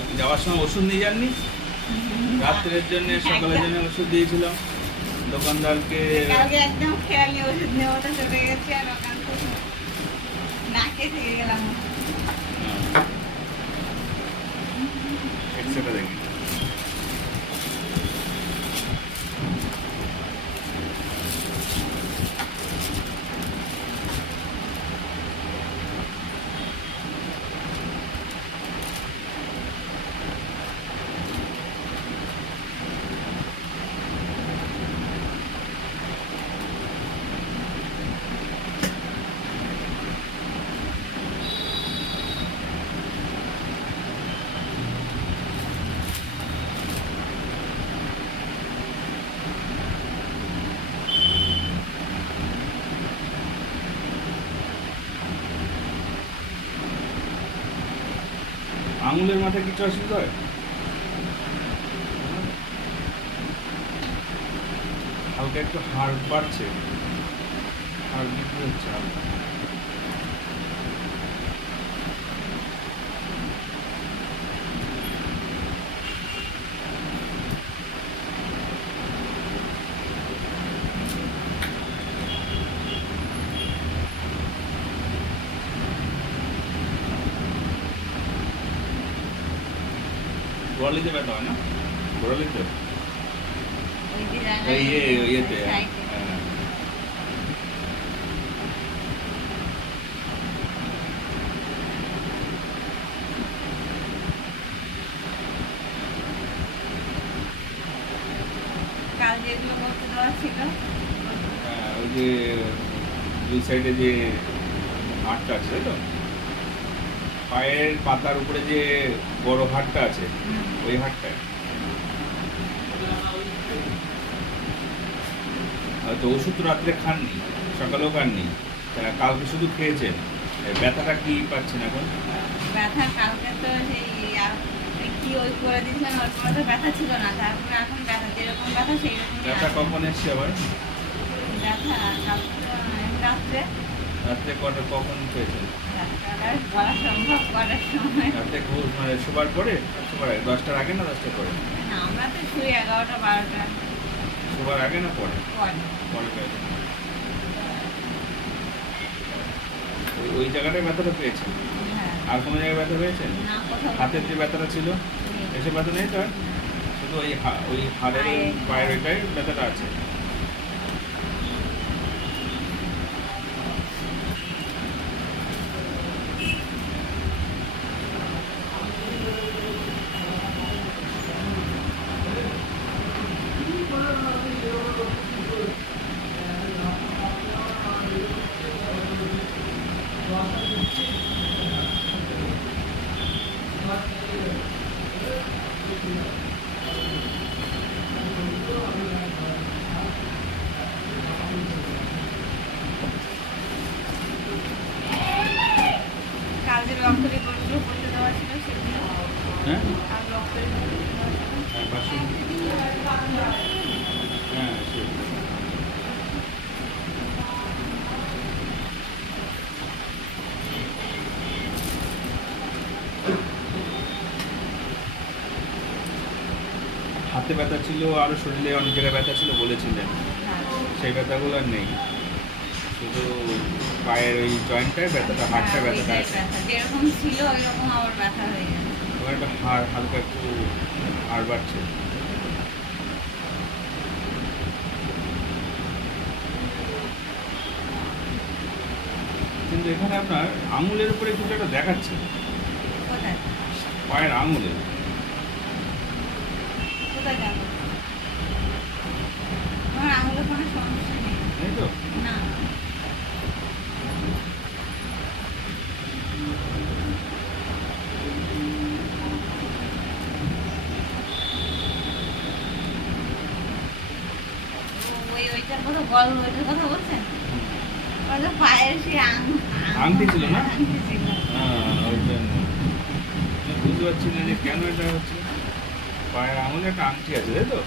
কালকে যাওয়ার সময় ওষুধ নিয়ে যাননি? রাত্রের জন্য সকালের জন্য ওষুধ দিয়েছিলাম দোকানদারকে। কালকে একদম খেয়ালি ওষুধ নেওয়াটা চলে গেছে আর ওখান থেকে নাকে থেকে গেলাম। এক্সরেটা দেখি। আঙুলের মাথায় কিছু অসুবিধা হয়? হালকা একটু হাড় বাড়ছে, হাড় বিক্রি হচ্ছে হালকা। গোড়ালিতে ব্যথা হয় না? গোড়ালিতে ওই যে জায়গায় এই ইয়েতে সাইডে। হ্যাঁ। কাল যেগুলো করতে দেওয়া ছিল হ্যাঁ, ওই যে দুই সাইডে যে হাড়টা আছে তাই তো, পায়ের পাতার উপরে যে বড় হাড়টা আছে ওই হাড়টায় হয়তো ওষুধ তো রাত্রে খাননি, সকালেও খাননি, কালকে শুধু খেয়েছেন। ব্যথাটা কি পাচ্ছেন এখন? ব্যথা কালকে তো সেই কি ওই করে দিয়েছিলাম ওর পরে তো ব্যথা ছিল না, তারপরে এখন ব্যথা যেরকম ব্যথা সেই রকম ব্যথা কখন এসছে আবার? ব্যথা কালকে তো রাত্রে রাত্রে কখন খেয়েছেন? ডাক্তার বলা সম্ভব করার সময় রাত্রে মানে শোবার পরে, শোবার আগে 10টার আগে না 10টার পরে? না, আমরা তো শুই 11টা 12টা শোবার আগে না পরে? পরে। পরে খেয়েছেন। ওই জায়গাটায় ব্যথাটা পেয়েছেন? হ্যাঁ, আর কোনো জায়গায় ব্যথা পেয়েছেন? না কোথাও হাতের যে ব্যথাটা ছিল এসব ব্যথা নেই তো আর? শুধু ওই হাড়ের পায়ের ওইটাই ব্যথাটা আছে। কাল যে রক্ত রিপোর্টগুলো করতে দেওয়া ছিল সেগুলো হ্যাঁ আর রক্ত রিপোর্ট হ্যাঁ বাসন, হ্যাঁ সে হাতে ব্যথা ছিল, আরও শরীরে অনেক জায়গায় ব্যথা ছিল বলেছিলেন, সেই ব্যথাগুলো আর নেই, শুধু পায়ের ওই জয়েন্টটায় ব্যথাটা, হাড়টায় ব্যথাটা আছে। যেরকম ছিল ওইরকম আবার ব্যথা হয়ে গেছে। ওখানে একটা হাড় হালকা একটু হাড় বাড়ছে। কিন্তু এখানে আপনার আঙুলের উপরে কিছু একটা দেখাচ্ছে, কোথায় পায়ের আঙুলে। কোথায় যাবো? আমার আঙুলে কোনো সমস্যা নেই। তাই তো? না, ওইটার কথা বল, ওইটার কথা বলছেন? ওই যে পায়ের সেই আংটি ছিল না? আংটি ছিল। হ্যাঁ ওই জন্য আমি বুঝতে পারছি না যে কেন এটা হচ্ছে। পায়ের আঙুলে একটা আংটি আছে তাই তো?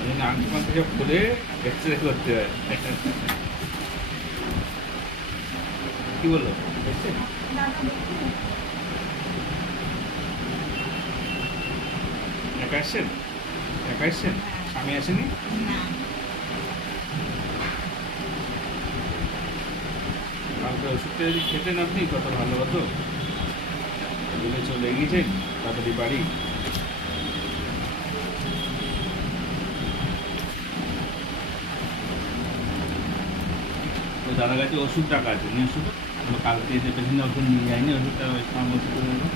ওই জন্য আংটি ফাংটি সব খুলে এক্সরে করতে হয়। কি বললো এসছেন? দাদা দেখি একা এসছেন? একা এসছেন? স্বামী আসেনি? না কালকে ওষুধটা যদি খেতেন আপনি কত ভালো হতো। এগুলো চলে গিয়েছেন তাড়াতাড়ি বাড়ি। ওই দাদার কাছে ওষুধ টাকা আছে, নিয়ে ওষুধ কালকে যে পেশেন্ট ওষুধ নিয়ে যায়নি, ওষুধটা ওই ফার্মাসি করে দেবো।